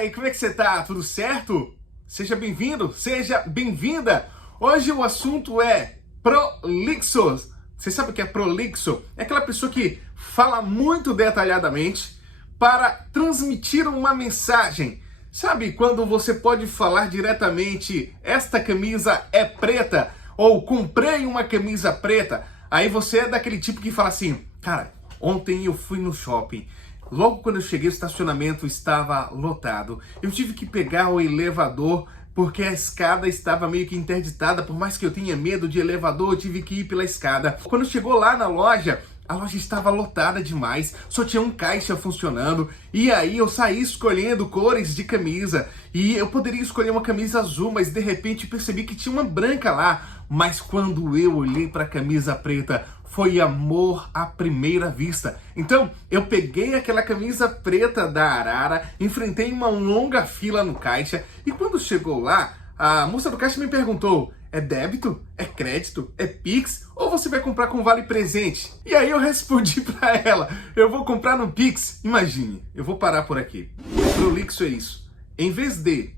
aí, como é que você tá? Tudo certo? Seja bem-vindo, seja bem-vinda! Hoje o assunto é prolixos. Você sabe o que é prolixo? É aquela pessoa que fala muito detalhadamente para transmitir uma mensagem. Sabe quando você pode falar diretamente, esta camisa é preta, ou comprei uma camisa preta? Aí você é daquele tipo que fala assim, cara, ontem eu fui no shopping. Logo quando eu cheguei, o estacionamento estava lotado. Eu tive que pegar o elevador porque a escada estava meio que interditada. Por mais que eu tenha medo de elevador, eu tive que ir pela escada. Quando chegou lá na loja, a loja estava lotada demais. Só tinha um caixa funcionando. E aí eu saí escolhendo cores de camisa. E eu poderia escolher uma camisa azul, mas de repente percebi que tinha uma branca lá. Mas quando eu olhei para a camisa preta, foi amor à primeira vista. Então, eu peguei aquela camisa preta da Arara, enfrentei uma longa fila no caixa e quando chegou lá, a moça do caixa me perguntou, é débito? É crédito? É Pix? Ou você vai comprar com vale presente? E aí eu respondi pra ela, eu vou comprar no Pix. Imagine, eu vou parar por aqui. Prolixo é isso. Em vez de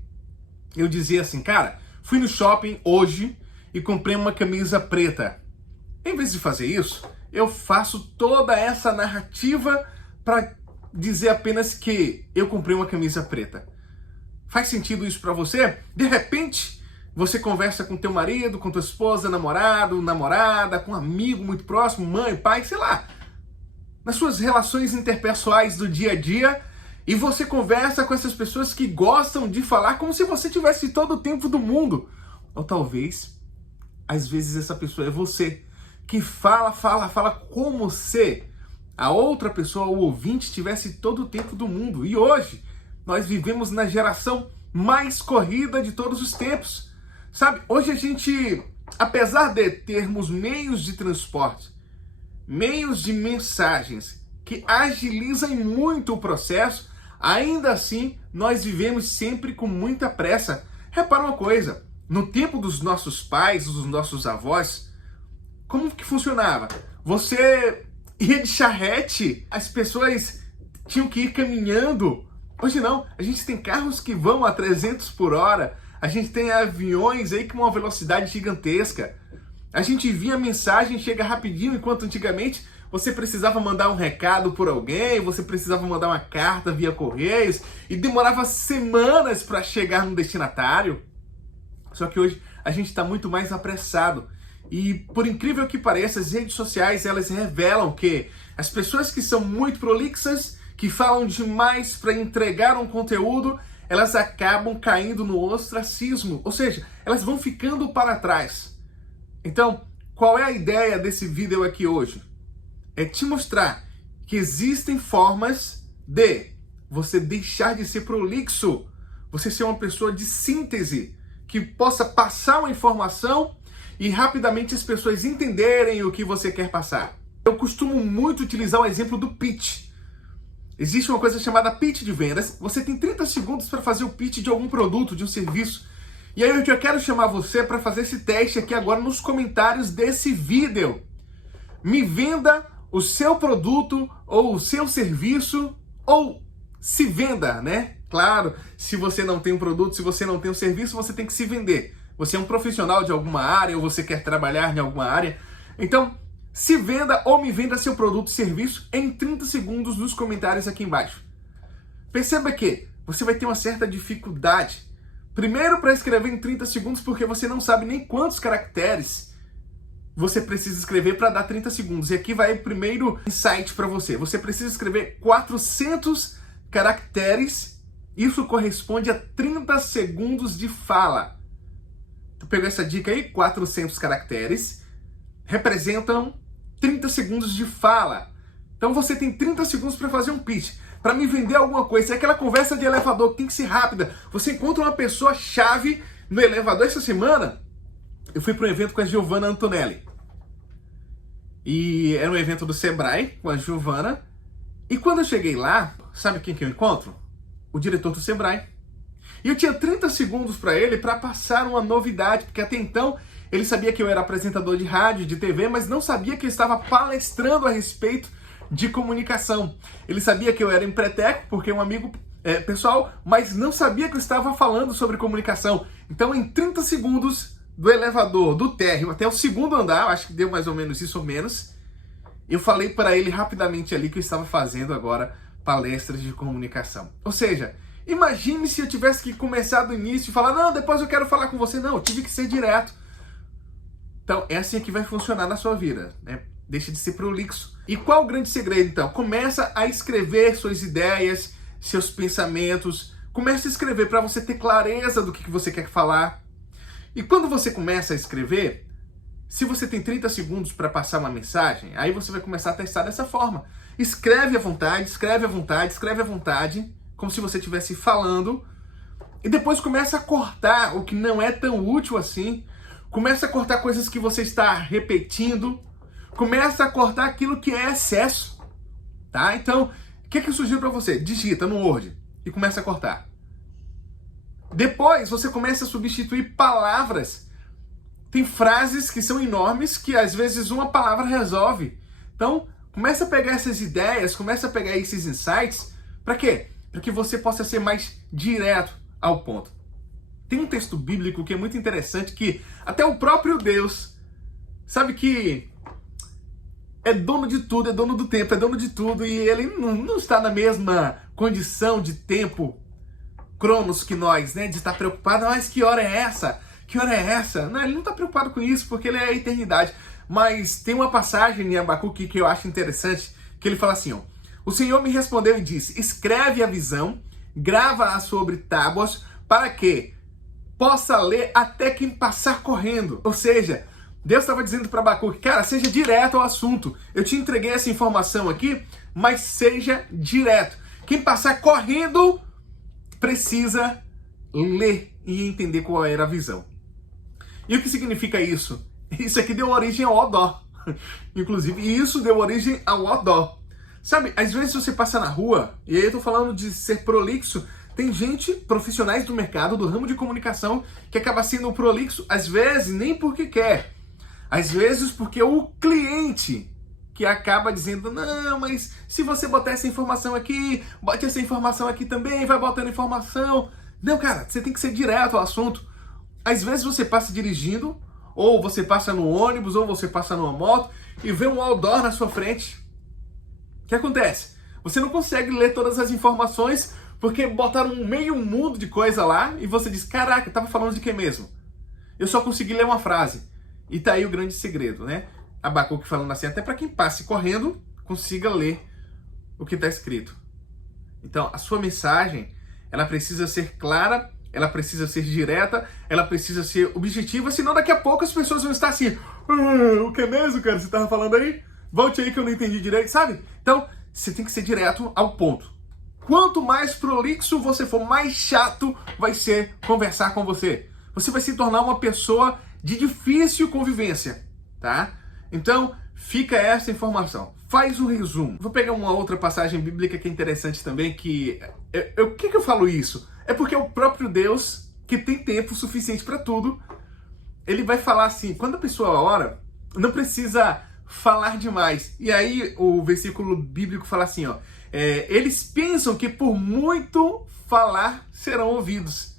eu dizer assim, cara, fui no shopping hoje e comprei uma camisa preta. Em vez de fazer isso, eu faço toda essa narrativa para dizer apenas que eu comprei uma camisa preta. Faz sentido isso para você? De repente, você conversa com teu marido, com tua esposa, namorado, namorada, com um amigo muito próximo, mãe, pai, sei lá. Nas suas relações interpessoais do dia a dia, e você conversa com essas pessoas que gostam de falar como se você tivesse todo o tempo do mundo. Ou talvez, às vezes essa pessoa é você, que fala como se a outra pessoa, o ouvinte, tivesse todo o tempo do mundo. E hoje, nós vivemos na geração mais corrida de todos os tempos. Sabe, hoje a gente, apesar de termos meios de transporte, meios de mensagens que agilizam muito o processo, ainda assim, nós vivemos sempre com muita pressa. Repara uma coisa, no tempo dos nossos pais, dos nossos avós, como que funcionava? Você ia de charrete, as pessoas tinham que ir caminhando. Hoje não, a gente tem carros que vão a 300 por hora, a gente tem aviões aí com uma velocidade gigantesca. A gente envia mensagem, chega rapidinho, enquanto antigamente você precisava mandar um recado por alguém, você precisava mandar uma carta via correios e demorava semanas para chegar no destinatário. Só que hoje a gente está muito mais apressado. E por incrível que pareça, as redes sociais elas revelam que as pessoas que são muito prolixas, que falam demais para entregar um conteúdo, elas acabam caindo no ostracismo, ou seja, elas vão ficando para trás. Então, qual é a ideia desse vídeo aqui hoje? É te mostrar que existem formas de você deixar de ser prolixo, você ser uma pessoa de síntese, que possa passar uma informação e rapidamente as pessoas entenderem o que você quer passar. Eu costumo muito utilizar o exemplo do pitch. Existe uma coisa chamada pitch de vendas. Você tem 30 segundos para fazer o pitch de algum produto, de um serviço. E aí eu já quero chamar você para fazer esse teste aqui agora nos comentários desse vídeo. Me venda o seu produto ou o seu serviço, ou se venda, né? Claro, se você não tem um produto, se você não tem um serviço, você tem que se vender. Você é um profissional de alguma área ou você quer trabalhar em alguma área. Então, se venda ou me venda seu produto e serviço em 30 segundos nos comentários aqui embaixo. Perceba que você vai ter uma certa dificuldade. Primeiro para escrever em 30 segundos porque você não sabe nem quantos caracteres você precisa escrever para dar 30 segundos. E aqui vai o primeiro insight para você. Você precisa escrever 400 caracteres. Isso corresponde a 30 segundos de fala. Tu pegou essa dica aí? 400 caracteres representam 30 segundos de fala. Então você tem 30 segundos para fazer um pitch, para me vender alguma coisa. É aquela conversa de elevador que tem que ser rápida. Você encontra uma pessoa-chave no elevador. Essa semana eu fui para um evento com a Giovanna Antonelli. E era um evento do Sebrae com a Giovanna. E quando eu cheguei lá, sabe quem que eu encontro? O diretor do Sebrae. E eu tinha 30 segundos para ele para passar uma novidade, porque até então ele sabia que eu era apresentador de rádio, de TV, mas não sabia que eu estava palestrando a respeito de comunicação. Ele sabia que eu era empreteco, porque um amigo pessoal, mas não sabia que eu estava falando sobre comunicação. Então, em 30 segundos do elevador, do térreo até o segundo andar, acho que deu mais ou menos isso ou menos, eu falei para ele rapidamente ali que eu estava fazendo agora palestras de comunicação. Ou seja, imagine se eu tivesse que começar do início e falar, não, depois eu quero falar com você. Não, eu tive que ser direto. Então, é assim que vai funcionar na sua vida, né? Deixa de ser prolixo. E qual o grande segredo, então? Começa a escrever suas ideias, seus pensamentos. Começa a escrever para você ter clareza do que você quer falar. E quando você começa a escrever, se você tem 30 segundos para passar uma mensagem, aí você vai começar a testar dessa forma. Escreve à vontade, escreve à vontade, escreve à vontade, como se você estivesse falando. E depois começa a cortar o que não é tão útil assim. Começa a cortar coisas que você está repetindo. Começa a cortar aquilo que é excesso. Tá? Então, o que eu sugiro para você? Digita no Word e começa a cortar. Depois você começa a substituir palavras. Tem frases que são enormes que às vezes uma palavra resolve. Então, começa a pegar essas ideias, começa a pegar esses insights. Para quê? Para que você possa ser mais direto ao ponto. Tem um texto bíblico que é muito interessante, que até o próprio Deus sabe que é dono de tudo, é dono do tempo, é dono de tudo, e ele não está na mesma condição de tempo, cronos, que nós, né? De estar preocupado, mas que hora é essa? Que hora é essa? Não, ele não está preocupado com isso, porque ele é a eternidade. Mas tem uma passagem em Abacuque que eu acho interessante, que ele fala assim, ó, o Senhor me respondeu e disse, escreve a visão, grava-a sobre tábuas, para que possa ler até quem passar correndo. Ou seja, Deus estava dizendo para Abacuque, cara, seja direto ao assunto. Eu te entreguei essa informação aqui, mas seja direto. Quem passar correndo precisa ler e entender qual era a visão. E o que significa isso? Isso aqui deu origem ao Odó. Inclusive, isso deu origem ao Odó. Sabe, às vezes você passa na rua, e aí eu tô falando de ser prolixo, tem gente, profissionais do mercado, do ramo de comunicação, que acaba sendo prolixo, às vezes nem porque quer. Às vezes porque o cliente que acaba dizendo, não, mas se você botar essa informação aqui, bote essa informação aqui também, vai botando informação. Não, cara, você tem que ser direto ao assunto. Às vezes você passa dirigindo, ou você passa no ônibus, ou você passa numa moto, e vê um outdoor na sua frente. O que acontece? Você não consegue ler todas as informações, porque botaram um meio mundo de coisa lá, e você diz, caraca, tava falando de que mesmo? Eu só consegui ler uma frase. E tá aí o grande segredo, né? Abacuque falando assim, até para quem passe correndo, consiga ler o que está escrito. Então, a sua mensagem, ela precisa ser clara, ela precisa ser direta, ela precisa ser objetiva, senão daqui a pouco as pessoas vão estar assim, o que mesmo, cara, você estava falando aí? Volte aí que eu não entendi direito, sabe? Então, você tem que ser direto ao ponto. Quanto mais prolixo você for, mais chato vai ser conversar com você. Você vai se tornar uma pessoa de difícil convivência, tá? Então, fica essa informação. Faz um resumo. Vou pegar uma outra passagem bíblica que é interessante também, que... Por que eu falo isso? É porque é o próprio Deus, que tem tempo suficiente para tudo, ele vai falar assim, quando a pessoa ora, não precisa falar demais. E aí o versículo bíblico fala assim, ó, eles pensam que por muito falar serão ouvidos.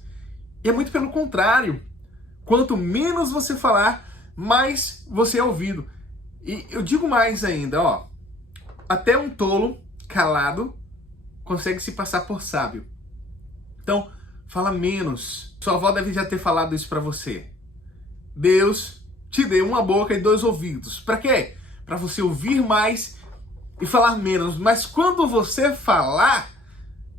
E é muito pelo contrário. Quanto menos você falar, mais você é ouvido. E eu digo mais ainda, ó, até um tolo calado consegue se passar por sábio. Então, fala menos. Sua avó deve já ter falado isso para você. Deus te deu uma boca e 2 ouvidos. Para quê? Para você ouvir mais e falar menos. Mas quando você falar,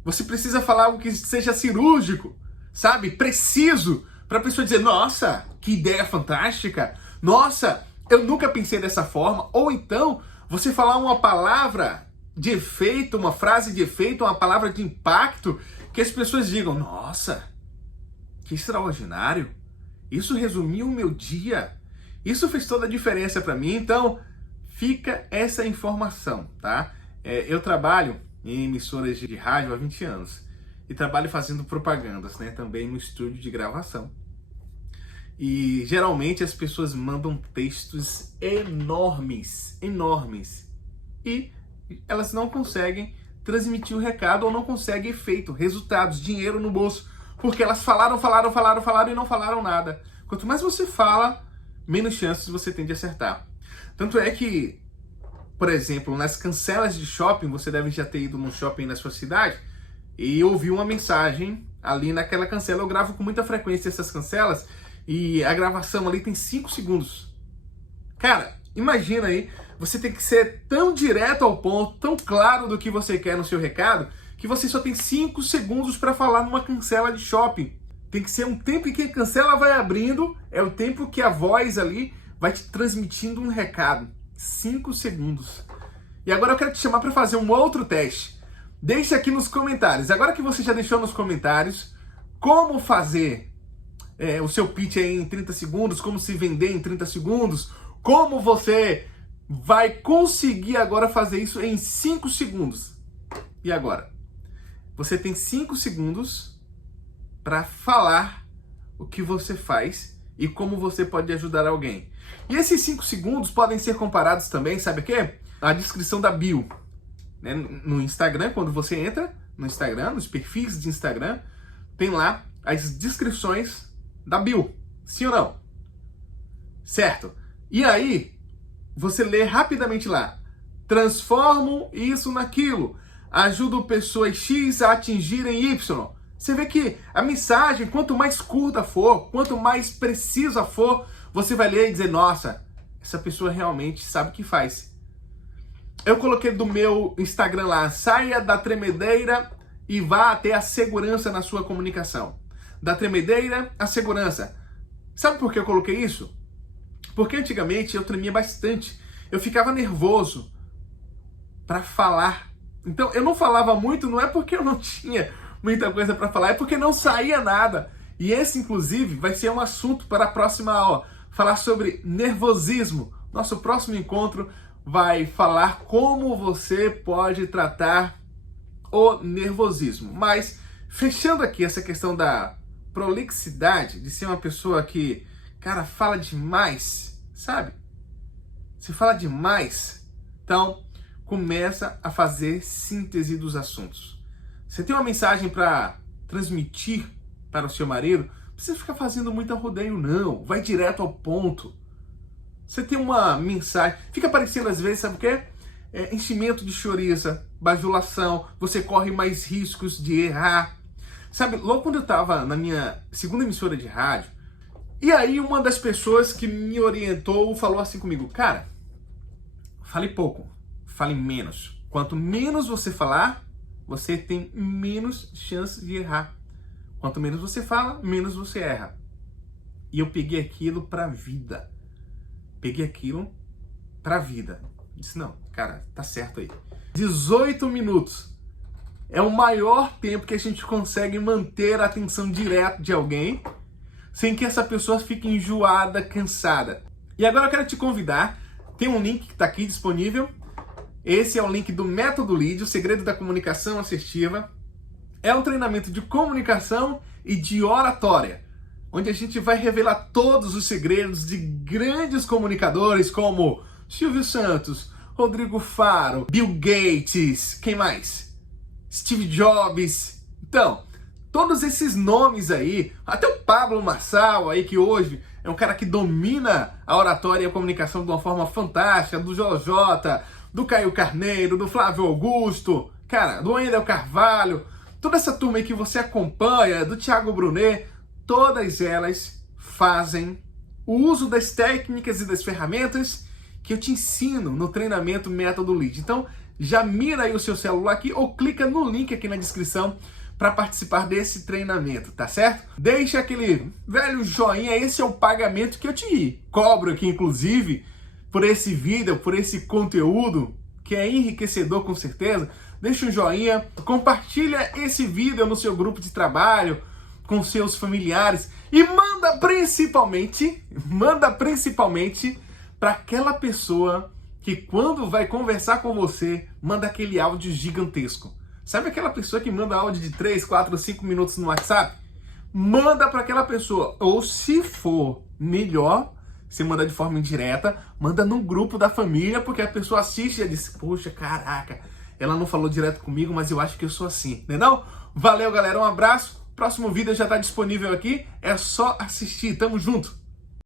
você precisa falar algo que seja cirúrgico, sabe? Preciso, para a pessoa dizer, nossa, que ideia fantástica. Nossa, eu nunca pensei dessa forma. Ou então, você falar uma palavra de efeito, uma frase de efeito, uma palavra de impacto, que as pessoas digam, nossa, que extraordinário. Isso resumiu o meu dia. Isso fez toda a diferença para mim. Então, fica essa informação, tá? Eu trabalho em emissoras de rádio há 20 anos. E trabalho fazendo propagandas, né? Também no estúdio de gravação. E geralmente as pessoas mandam textos enormes, enormes. E elas não conseguem transmitir o recado ou não consegue efeito, resultados, dinheiro no bolso, porque elas falaram e não falaram nada. Quanto mais você fala, menos chances você tem de acertar. Tanto é que, por exemplo, nas cancelas de shopping, você deve já ter ido num shopping na sua cidade e ouvir uma mensagem ali naquela cancela. Eu gravo com muita frequência essas cancelas e a gravação ali tem 5 segundos. Cara, imagina aí, você tem que ser tão direto ao ponto, tão claro do que você quer no seu recado, que você só tem 5 segundos para falar numa cancela de shopping. Tem que ser um tempo em que a cancela vai abrindo, é o tempo que a voz ali vai te transmitindo um recado. 5 segundos. E agora eu quero te chamar para fazer um outro teste. Deixa aqui nos comentários. Agora que você já deixou nos comentários como fazer o seu pitch aí em 30 segundos, como se vender em 30 segundos, como você vai conseguir agora fazer isso em 5 segundos. E agora? Você tem 5 segundos para falar o que você faz e como você pode ajudar alguém. E esses 5 segundos podem ser comparados também, sabe o quê? A descrição da bio. Né? No Instagram, quando você entra no Instagram, nos perfis de Instagram, tem lá as descrições da bio. Sim ou não? Certo? E aí, você lê rapidamente lá. Transformo isso naquilo. Ajudo pessoas X a atingirem Y. Você vê que a mensagem, quanto mais curta for, quanto mais precisa for, você vai ler e dizer, nossa, essa pessoa realmente sabe o que faz. Eu coloquei do meu Instagram lá, saia da tremedeira e vá até a segurança na sua comunicação. Da tremedeira à segurança. Sabe por que eu coloquei isso? Porque antigamente eu tremia bastante. Eu ficava nervoso para falar. Então eu não falava muito, não é porque eu não tinha muita coisa para falar, é porque não saía nada. E esse, inclusive, vai ser um assunto para a próxima aula. Falar sobre nervosismo. Nosso próximo encontro vai falar como você pode tratar o nervosismo. Mas, fechando aqui essa questão da prolixidade, de ser uma pessoa que, cara, fala demais, sabe? Você fala demais. Então, começa a fazer síntese dos assuntos. Você tem uma mensagem para transmitir para o seu marido, não precisa ficar fazendo muito rodeio, não. Vai direto ao ponto. Você tem uma mensagem, fica parecendo às vezes, sabe o quê? Enchimento de chouriça, bajulação, você corre mais riscos de errar. Sabe, logo quando eu estava na minha segunda emissora de rádio, e aí uma das pessoas que me orientou falou assim comigo, cara, fale pouco, fale menos. Quanto menos você falar, você tem menos chance de errar. Quanto menos você fala, menos você erra. E eu peguei aquilo pra vida. Peguei aquilo pra vida. Disse, não, cara, tá certo aí. 18 minutos. É o maior tempo que a gente consegue manter a atenção direta de alguém sem que essa pessoa fique enjoada, cansada. E agora eu quero te convidar. Tem um link que tá aqui disponível. Esse é o link do Método Lead, o segredo da comunicação assertiva. É um treinamento de comunicação e de oratória, onde a gente vai revelar todos os segredos de grandes comunicadores como Silvio Santos, Rodrigo Faro, Bill Gates, quem mais? Steve Jobs. Então, todos esses nomes aí, até o Pablo Marçal aí, que hoje é um cara que domina a oratória e a comunicação de uma forma fantástica, do JJ, do Caio Carneiro, do Flávio Augusto, cara, do Wendel Carvalho, toda essa turma aí que você acompanha, do Thiago Brunet, todas elas fazem o uso das técnicas e das ferramentas que eu te ensino no treinamento Método Lead. Então, já mira aí o seu celular aqui ou clica no link aqui na descrição para participar desse treinamento, tá certo? Deixa aquele velho joinha, esse é o pagamento que eu te cobro aqui, inclusive, por esse vídeo, por esse conteúdo, que é enriquecedor com certeza. Deixa um joinha, compartilha esse vídeo no seu grupo de trabalho, com seus familiares e manda principalmente para aquela pessoa que quando vai conversar com você, manda aquele áudio gigantesco. Sabe aquela pessoa que manda áudio de 3, 4, 5 minutos no WhatsApp? Manda para aquela pessoa. Ou se for melhor, você manda de forma indireta, manda no grupo da família, porque a pessoa assiste e diz, poxa, caraca, Ela não falou direto comigo, mas eu acho que eu sou assim, né não? Valeu, galera, um abraço. Próximo vídeo já tá disponível aqui, é só assistir. Tamo junto!